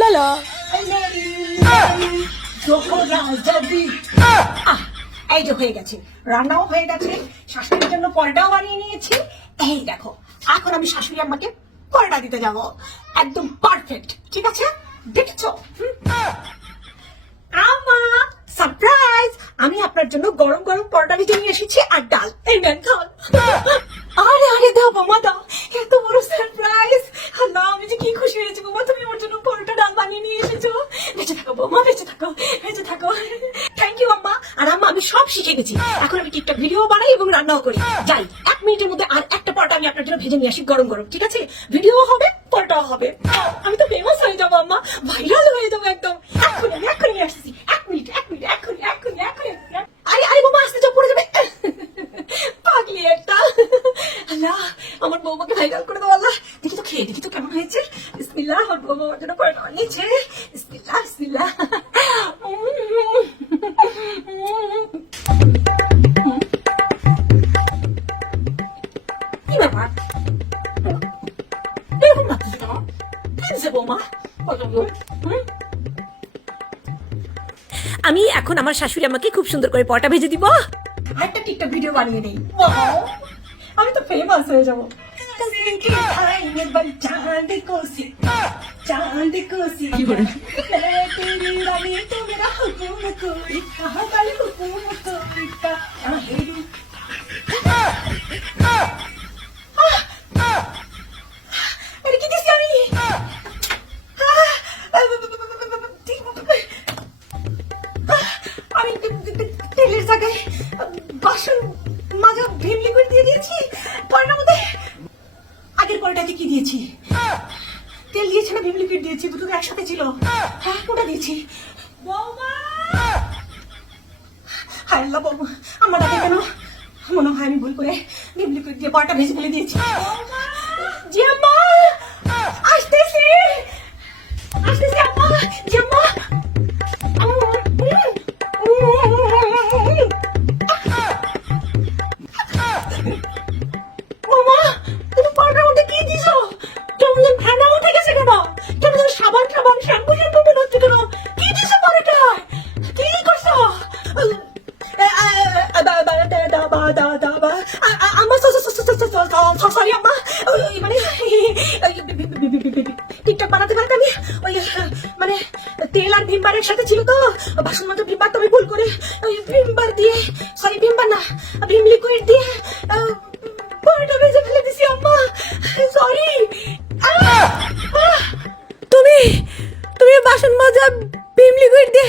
লালা এই যে হয়ে গেছে, রান্নাও হয়ে গেছে, শাশুড়ির জন্য পরোটাও বানিয়ে নিয়েছি। এই দেখো, এখন আমি শাশুড়ি আম্মাকে পরোটা দিতে যাব, একদম পারফেক্ট। ঠিক আছে, দেখছো? আম্মা সারপ্রাইজ, আমি আপনার জন্য গরম গরম পরোটা ভেজে নিয়ে এসেছি আর ডাল। এই নেন খান। আরে আরে দাও মামা দাও, এত বড় সারপ্রাইজ। আল্লাহ, আমি যে কি খুশি হয়েছি বাবা, তুমি আমার জন্য পরোটা ডাল বানিয়ে নিয়ে এসেছো। বেঁচে থাকো বৌমা, বেঁচে থাকো, বেঁচে থাকো। থ্যাংক ইউ আম্মা। আর আম্মা, আমি সব শিখে গেছি, এখন আমি টিকটক ভিডিও বানাই এবং রান্নাও করি। যাই, 1 মিনিটের মধ্যে আর একটা পরোটা আমি আপনার জন্য ভেজে নিয়ে আসি গরম গরম। ঠিক আছে, ভিডিও হবে, পরোটাও হবে। আমি তো ফেমাস হয়ে যাবো আম্মা, ভাইরাল হয়ে যাবো একদম। এখনই আসছি, 1 মিনিট, এখনই। আরে আরে বাবা, আসতে যাও, পড়ে যাবে। পাগলি একটা। আল্লাহ, আমার বৌমাকে ভাইরাল করে দাও আল্লাহ। দেখি তো খেয়ে, দেখি তো কেমন হয়েছে। বিসমিল্লাহ, আমার বৌমা আমার জন্য পরোটা বানিয়েছে। বিসমিল্লাহ বিসমিল্লাহ। কি ব্যাপার, এরকম ভাবতেছে কেন? কিনছে বৌমা আমি এখন আমার শাশুড়ি আমাকে খুব সুন্দর করে পরোটা ভেজে দিব। একটা টিকটক ভিডিও বানিয়ে নেই, আমি তো ফেমাস হয়ে যাবো। चांद को सी तेरी रानी तो मेरा हुकुम कोई कहाँ वाले हुकुम कोई का अरे कितनी सारी আমি তেলের জায়গায় বাসন মাজা ভীম লিকুইড দিয়ে দিয়েছি পরোটার মধ্যে। আগের পরোটাতে কি দিয়েছি? তেল দিয়েছি না ভীম লিকুইড দিয়েছি? দুটো একসাথে ছিল। হ্যাঁ, কোনটা দিয়েছি? বৌমা, হায় আল্লাহ বৌমা, আমার আগে কেন? মনে হয় আমি ভুল করে ভীম লিকুইড দিয়ে পরোটা ভেজে ফেলে দিয়েছি। জি আম্মা, আসতেছি আম্মা। জি আম্মা, মামা তুমি পরোটার মধ্যে কি দিছো? কেমন যেন ঠান্ডা উঠে গেছে কেন? কেমন যেন সাবান শ্যাম্পু মনে হচ্ছে কেন? কি দিছো পরোটায়? কি করছো? আম্মা সরি আম্মা, মানে টিকটক বানাতে আমি ওই মানে তেল আর ভীমবার একসাথে ছিল তো, বাসন মাজা ভীমবার তো আমি ভুল করে ওই ভীমবার দিয়ে, সরি ভীমবার না, ভীম লিকুইড দিয়ে পরোটা ভেজে ফেলে দিছি আম্মা, সরি। তুমি বাসন মাজা ভীম লিকুইড দিয়ে